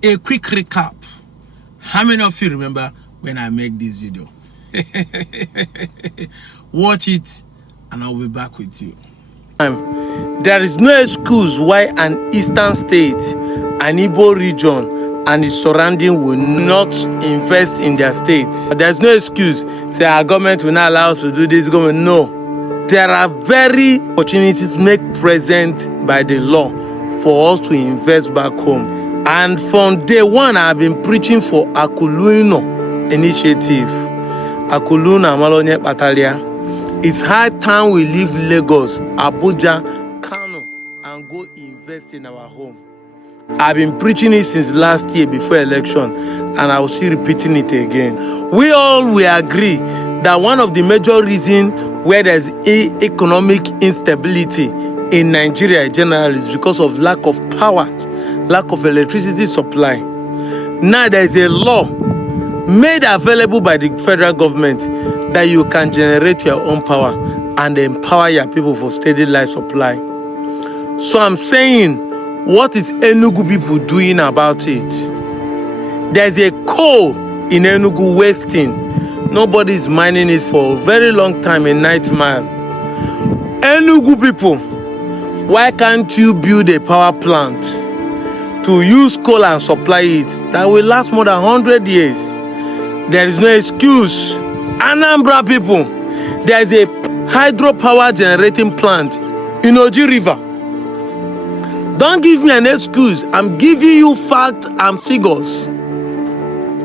A quick recap. How many of you remember when I make this video? Watch it and I'll be back with you. There is no excuse why an eastern state, an Igbo region and its surrounding will not invest in their state. There's no excuse. Say our government will not allow us to do this. Government, no. There are very opportunities made present by the law for us to invest back home. And from day one, I've been preaching for Akuluno initiative. Akuluna Malonye Batalia. It's high time we leave Lagos, Abuja, Kano, and go invest in our home. I've been preaching it since last year before election, and I will see repeating it again. We all will agree that one of the major reasons where there's economic instability in Nigeria generally is because of lack of power, lack of electricity supply. Now there is a law made available by the federal government that you can generate your own power and empower your people for steady light supply. So I'm saying, what is Enugu people doing about it? There's a coal in Enugu wasting. Nobody's mining it for a very long time in 9 Mile. Enugu people, why can't you build a power plant to use coal and supply it that will last more than 100 years? There is no excuse. Anambra people, there is a hydropower generating plant in Oji River. Don't give me an excuse. I'm giving you facts and figures.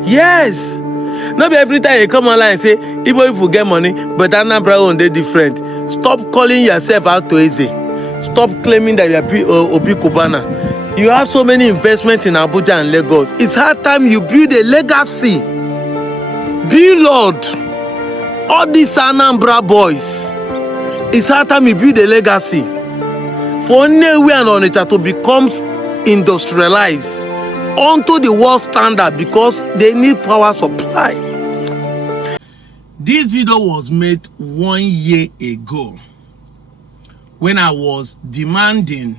Yes. Not every time you come online and say, Igbo people get money, but Anambra own they different. Stop calling yourself out to easy. Stop claiming that you are Obi Kubana. You have so many investments in Abuja and Lagos. It's hard time you build a legacy. Be Lord. All these Anambra boys, it's hard time you build a legacy. For Newe and Onitsha to become industrialized onto the world standard because they need power supply. This video was made 1 year ago when I was demanding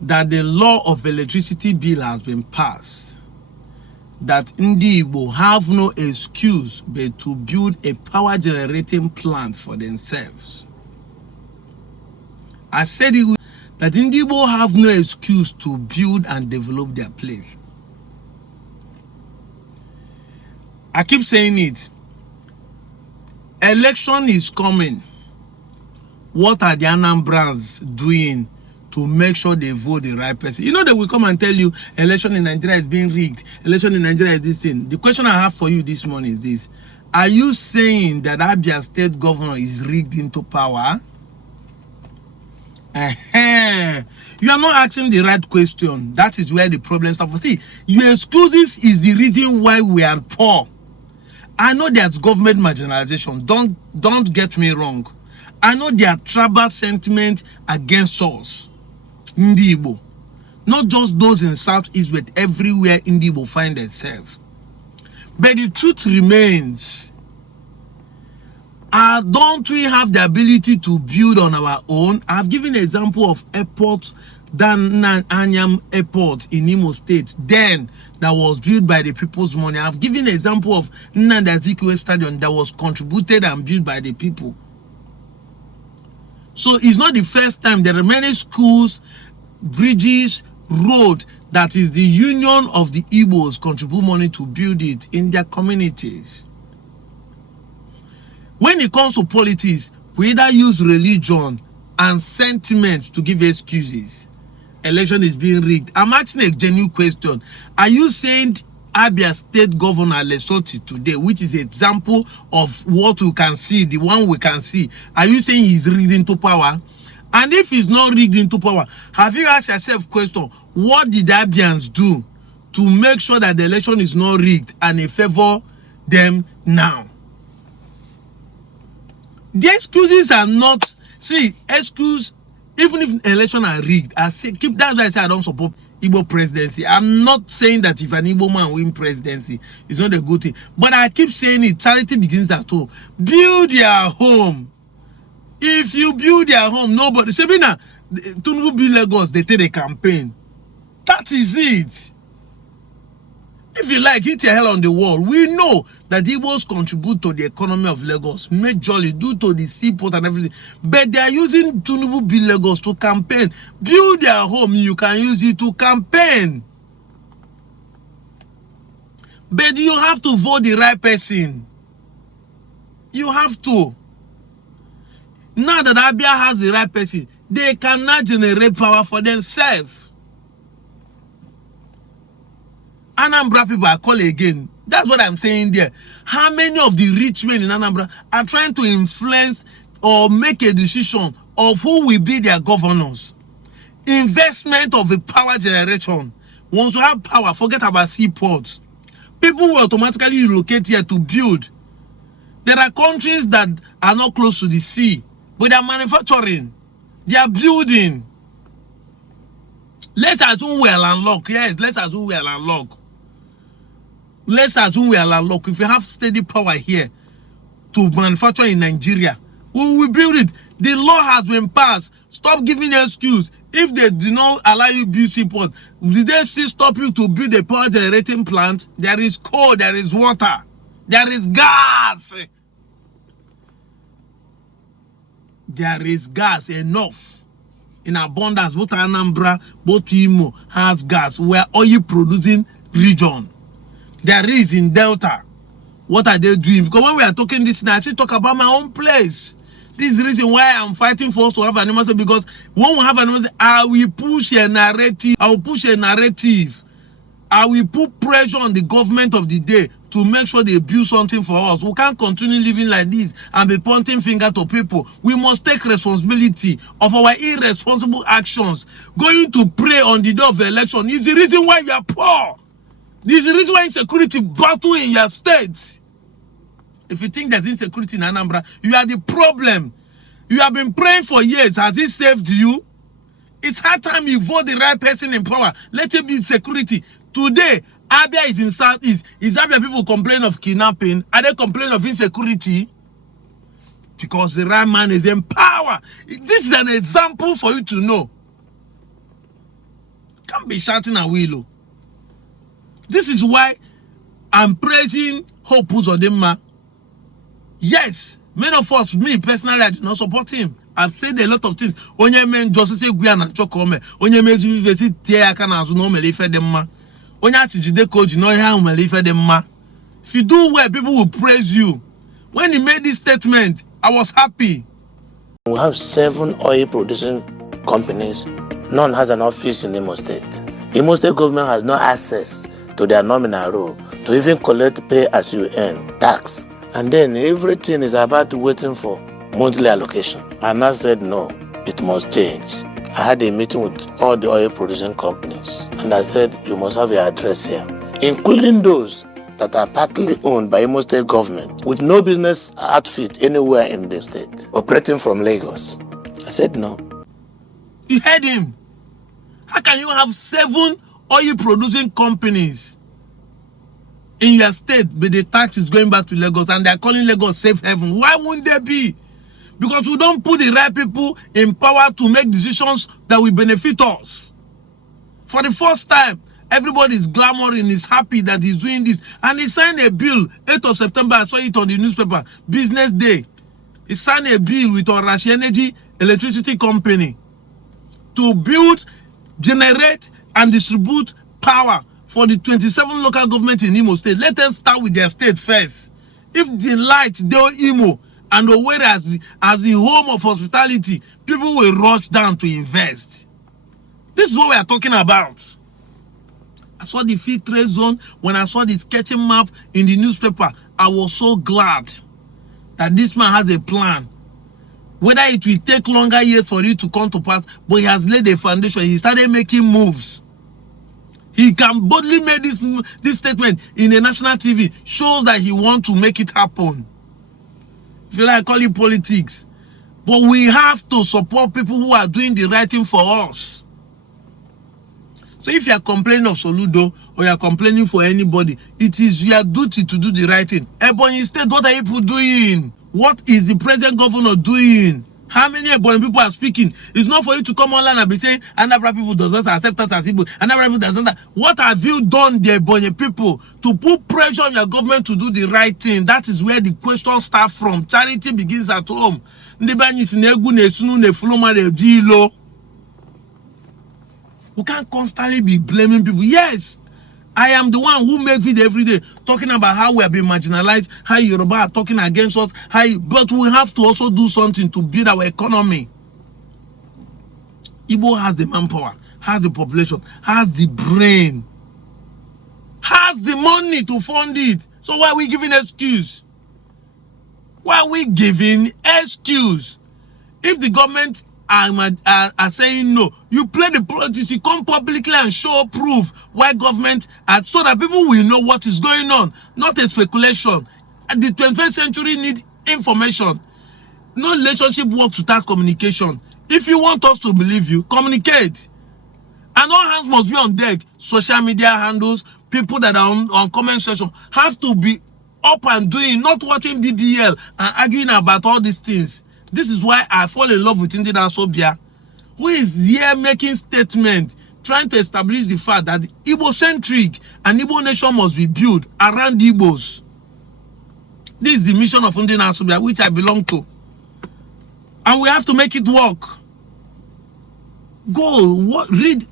that the law of electricity bill has been passed, that Ndi Igbo have no excuse but to build a power generating plant for themselves. I said it, that Ndi Igbo have no excuse to build and develop their place. I keep saying it. Election is coming. What are the Anambrans doing to make sure they vote the right person? You know, they will come and tell you election in Nigeria is being rigged. Election in Nigeria is this thing. The question I have for you this morning is this. Are you saying that Abia State governor is rigged into power? You are not asking the right question. That is where the problem starts. See, your excuses is the reason why we are poor. I know there's government marginalization. Don't get me wrong. I know there are tribal sentiment against us. Ndi Igbo. Not just those in the southeast, but everywhere Ndi Igbo find themselves. But the truth remains, don't we have the ability to build on our own? I've given an example of airport, Anyam Airport in Imo State, then that was built by the people's money. I've given an example of Nnamdi Azikiwe Stadium that was contributed and built by the people. So it's not the first time. There are many schools, bridges, road that is the union of the Igbos contribute money to build it in their communities. When it comes to politics, we either use religion and sentiment to give excuses. Election is being rigged. I'm asking a genuine question. Are you saying Abia State Governor Lesotho today, which is an example of what we can see, the one we can see, are you saying he's rigged into power? And if he's not rigged into power, have you asked yourself question, what did Abians do to make sure that the election is not rigged and they favor them now? The excuses are not, see, excuse, even if election are rigged, I say, that's why I say I don't support Igbo presidency. I'm not saying that if an Igbo man win presidency, it's not a good thing. But I keep saying it, charity begins at home. Build your home. If you build your home, nobody, Sabina, Tinubu build Lagos, they take a campaign. That is it. If you like, hit your hell on the wall. We know that Igbos contribute to the economy of Lagos majorly due to the seaport and everything. But they are using Tinubu Build Lagos to campaign. Build their home, you can use it to campaign. But you have to vote the right person. You have to. Now that Abia has the right person, they cannot generate power for themselves. Anambra people are calling again. That's what I'm saying there. How many of the rich men in Anambra are trying to influence or make a decision of who will be their governors? Investment of the power generation. Once you have power, forget about seaports. People will automatically relocate here to build. There are countries that are not close to the sea, but they are manufacturing. They are building. Let's assume we are landlocked. Yes, let's assume we are landlocked. Let's assume we are landlocked. If you have steady power here to manufacture in Nigeria, we will build it. The law has been passed. Stop giving excuse. If they do not allow you build seaport, did they still stop you to build a power generating plant? There is coal, there is water, there is gas. There is gas enough in abundance. Both Anambra, both Imo has gas. We are oil producing region. There is in Delta. What are they doing? Because when we are talking this now, I still talk about my own place. This is the reason why I'm fighting for us to have an animal, because when we have an animal, I will push a narrative. I will push a narrative. I will put pressure on the government of the day to make sure they build something for us. We can't continue living like this and be pointing finger to people. We must take responsibility of our irresponsible actions. Going to pray on the day of the election is the reason why you are poor. This is the reason why insecurity battle in your state. If you think there's insecurity in Anambra, you are the problem. You have been praying for years. Has it saved you? It's high time you vote the right person in power. Let it be security. Today, Abia is in Southeast. Is Abia people complain of kidnapping? Are they complaining of insecurity? Because the right man is in power. This is an example for you to know. Can't be shouting at Willow. This is why I'm praising Hope Uzodinma. Yes, many of us, me personally, I do not support him. I've said a lot of things. Onye men justice Guyana chokome. Onye men university tia kana azu no melife demma. Onye achijide koji no ya melife demma. If you do well, people will praise you. When he made this statement, I was happy. We have 7 oil producing companies. None has an office in Imo State. Imo State government has no access to their nominal role to even collect pay as you earn tax. And then everything is about waiting for monthly allocation. And I said no, it must change. I had a meeting with all the oil producing companies, and I said you must have your address here, including those that are partly owned by Imo State government with no business outfit anywhere in the state, operating from Lagos. I said no. You heard him. How can you have 7 oil producing companies in your state, but the tax is going back to Lagos and they're calling Lagos safe haven? Why won't they be? Because we don't put the right people in power to make decisions that will benefit us. For the first time, everybody is glamoring, is happy that he's doing this. And he signed a bill, 8th of September, I saw it on the newspaper, business day. He signed a bill with Orashi Energy Electricity Company to build, generate, and distribute power for the 27 local governments in Imo State. Let them start with their state first. If the light, they Imo, and Owerri as the home of hospitality, people will rush down to invest. This is what we are talking about. I saw the free trade zone. When I saw the sketching map in the newspaper, I was so glad that this man has a plan. Whether it will take longer years for it to come to pass, but he has laid a foundation. He started making moves. He can boldly make this statement in a national TV. Shows that he wants to make it happen. If you like, call it politics. But we have to support people who are doing the right thing for us. So if you are complaining of Soludo or you are complaining for anybody, it is your duty to do the right thing. Ebonyi State, what are people doing? What is the present governor doing? How many Ebonyi people are speaking? It's not for you to come online and be saying Anambra people does not accept us as Igbo. Anambra people does not. What have you done, the Ebonyi people, to put pressure on your government to do the right thing? That is where the question starts from. Charity begins at home. We can't constantly be blaming people. Yes, I am the one who make video every day talking about how we have been marginalized, how Yoruba are talking against us, but we have to also do something to build our economy. Igbo has the manpower, has the population, has the brain, has the money to fund it. So why are we giving excuse? Why are we giving excuse? If the government are saying no, you play the politics, you come publicly and show proof why government, so that people will know what is going on, not a speculation. And the 21st century need information. No relationship works without communication. If you want us to believe you, communicate. And all hands must be on deck. Social media handles, people that are on comment section have to be up and doing, not watching BBL and arguing about all these things. This is why I fall in love with Ndidi Asobia, who is here making statements, trying to establish the fact that Igbo-centric and Igbo nation must be built around Igbos. This is the mission of Ndidi Asobia, which I belong to. And we have to make it work. Go,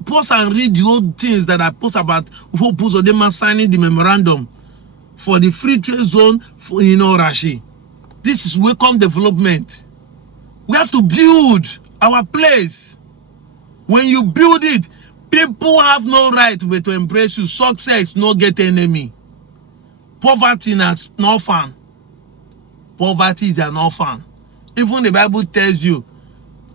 pause and read the old things that I post about Uzodinma signing the memorandum for the free trade zone in Orashi. This is welcome development. We have to build our place. When you build it, people have no right to embrace you. Success no get enemy. Poverty is no fun. Poverty is an orphan. Even the Bible tells you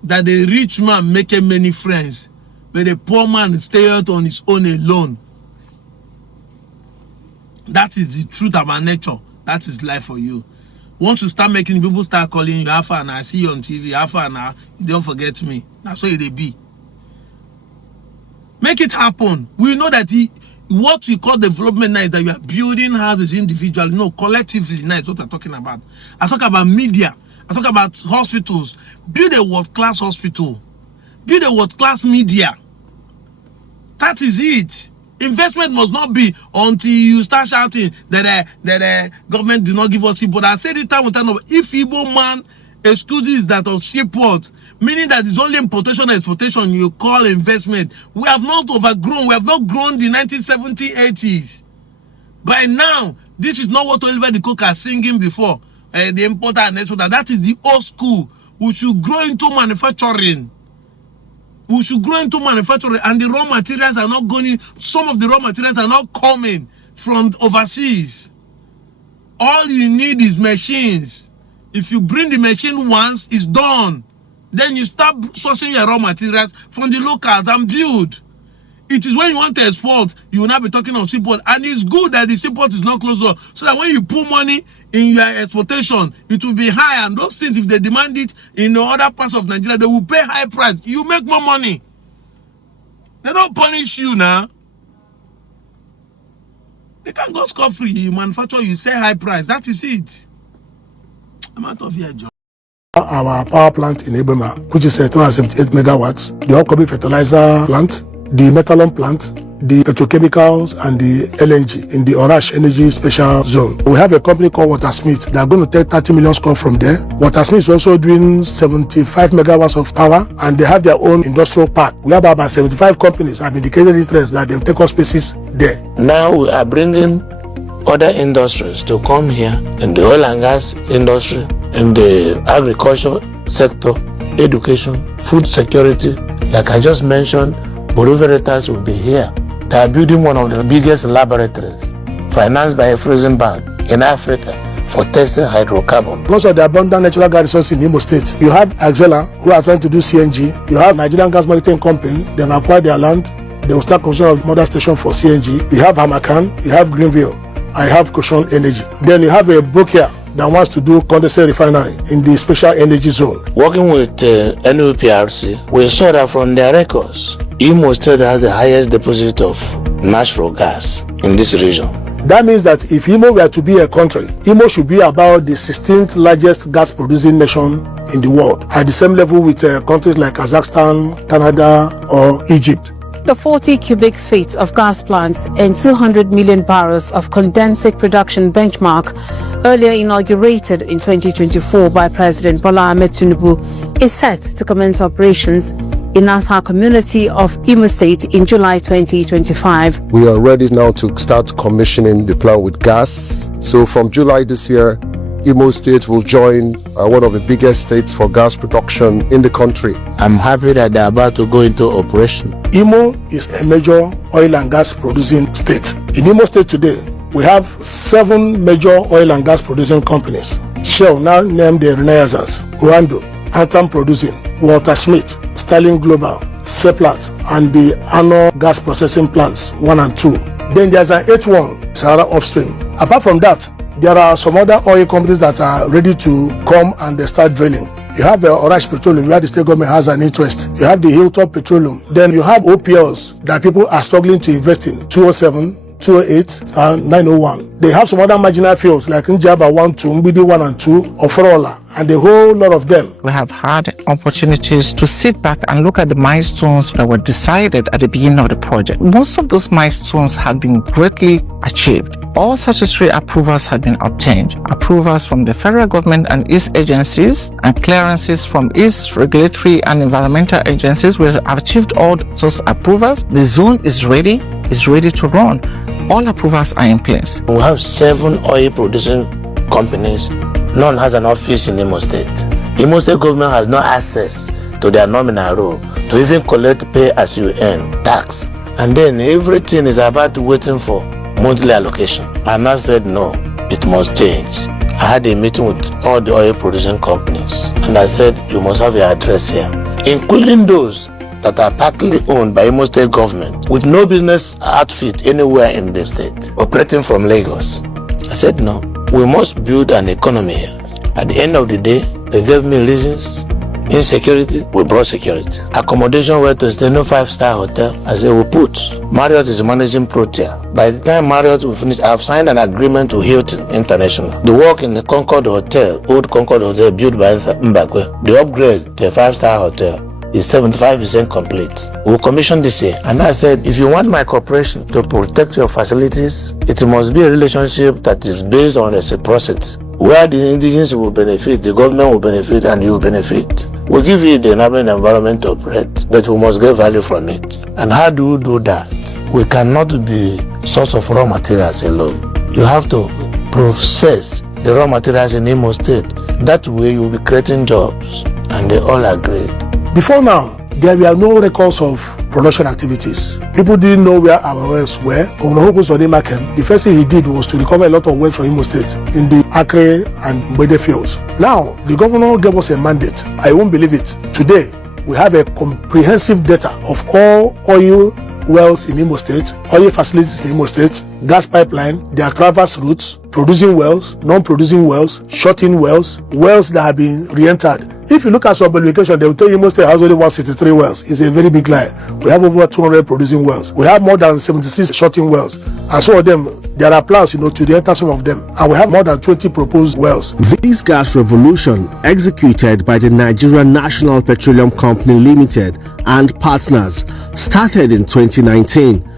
that the rich man makes many friends, but the poor man stays on his own alone. That is the truth about nature. That is life for you. Once you start making people start calling you Alpha, and I see you on TV, Alpha, now you don't forget me. That's what it be. Make it happen. We know that what we call development now is that you are building houses individually, no, collectively. Now is what I'm talking about. I talk about media. I talk about hospitals. Build a world-class hospital. Build a world-class media. That is it. Investment must not be until you start shouting that government do not give us seaport. I said it time and time. If Igbo man excuses that of seaport, meaning that it's only importation and exportation you call investment, we have not overgrown. We have not grown the 1970s, 80s. By now, this is not what Oliver the Cook are singing before. The importer and exporter. That is the old school. We should grow into manufacturing. We should grow into manufacturing, and the raw materials are not going. Some of the raw materials are not coming from overseas. All you need is machines. If you bring the machine once, it's done. Then you start sourcing your raw materials from the locals and build. It is when you want to export, you will not be talking of seaport. And it's good that the seaport is not closed up, so that when you put money in your exportation, it will be high. And those things, if they demand it in the other parts of Nigeria, they will pay high price. You make more money. They don't punish you now. They can't go scot-free. You manufacture, you say high price. That is it. I'm out of here, John. Our power plant in Ibema, which is 278 megawatts, the upcoming fertilizer plant, the methanol plant, the petrochemicals, and the LNG in the Orashi Energy Special Zone. We have a company called Watersmith. They are going to take 30 million score from there. Watersmith is also doing 75 megawatts of power, and they have their own industrial park. We have about 75 companies have indicated interest that they'll take up spaces there. Now we are bringing other industries to come here in the oil and gas industry, in the agriculture sector, education, food security. Like I just mentioned, Bureau Veritas will be here. They are building one of the biggest laboratories, financed by a Freezing Bank in Africa, for testing hydrocarbon. Because of the abundant natural gas resources in Imo State, you have Axela, who are trying to do CNG. You have Nigerian Gas Marketing Company. They've acquired their land. They will start construction of mother station for CNG. You have Hamakan. You have Greenville. I have Cushion Energy. Then you have a broker that wants to do condensate refinery in the special energy zone. Working with NUPRC, we saw that from their records, Imo State has the highest deposit of natural gas in this region. That means that if Imo were to be a country, Imo should be about the 16th largest gas producing nation in the world, at the same level with countries like Kazakhstan, Canada, or Egypt. The 40 cubic feet of gas plants and 200 million barrels of condensate production benchmark, earlier inaugurated in 2024 by President Bola Ahmed Tinubu, is set to commence operations in Asa community of Imo State in July 2025. We are ready now to start commissioning the plant with gas. So from July this year, Imo State will join one of the biggest states for gas production in the country. I'm happy that they're about to go into operation. Imo is a major oil and gas producing state. In Imo State today, we have 7 major oil and gas producing companies. Shell, now named the Renaissance, Rwanda, Antam Producing, Walter Smith, Sterling Global, Seplat, and the Anno Gas Processing Plants 1 and 2. Then there's an 8th one, Sahara Upstream. Apart from that, there are some other oil companies that are ready to come and they start drilling. You have Orashi Petroleum, where the state government has an interest. You have the Hilltop Petroleum. Then you have OPLs that people are struggling to invest in, 207, 208, and 901. They have some other marginal fields like Njaba 1, 2, Mbidi 1 and 2, Ofrola, and a whole lot of them. We have had opportunities to sit back and look at the milestones that were decided at the beginning of the project. Most of those milestones have been greatly achieved. All statutory approvals have been obtained. Approvals from the federal government and its agencies and clearances from its regulatory and environmental agencies. We have achieved all those approvals. The zone is ready to run. All approvals are in place. We have 7 oil producing companies. None has an office in Imo State. Imo State government has no access to their nominal role to even collect pay as you earn tax. And then everything is about waiting for monthly allocation. And I said no, it must change. I had a meeting with all the oil producing companies and I said you must have your address here, including those that are partly owned by Imo State government with no business outfit anywhere in the state, operating from Lagos. I said no, we must build an economy here. At the end of the day, they gave me reasons. Insecurity, we brought security. Accommodation where to stay, no 5-star hotel. I said we put. Marriott is managing Protea. By the time Marriott will finish, I have signed an agreement with Hilton International. The work in the Concord Hotel, old Concord Hotel built by Mbakwe, the upgrade to a 5-star hotel is 75% complete. We'll commission this year. And I said, if you want my cooperation to protect your facilities, it must be a relationship that is based on reciprocity, where the indigenous will benefit, the government will benefit, and you will benefit. We give you the enabling environment to operate, but we must get value from it. And how do we do that? We cannot be source of raw materials alone. You have to process the raw materials in Imo State. That way you will be creating jobs, and they all agree. Before now, there were no records of production activities. People didn't know where our wells were. Uzodinma came. The first thing he did was to recover a lot of wells from Imo State in the Acre and Mbede fields. Now, the governor gave us a mandate. I won't believe it. Today, we have a comprehensive data of all oil wells in Imo State, oil facilities in Imo State, gas pipeline, their traverse routes, producing wells, non-producing wells, shut-in wells, wells that have been re-entered. If you look at some publication, they will tell you Imo State has only 163 wells. It's a very big lie. We have over 200 producing wells. We have more than 76 shut-in wells. And some of them, there are plans, to re-enter some of them. And we have more than 20 proposed wells. This gas revolution, executed by the Nigerian National Petroleum Company Limited and partners, started in 2019.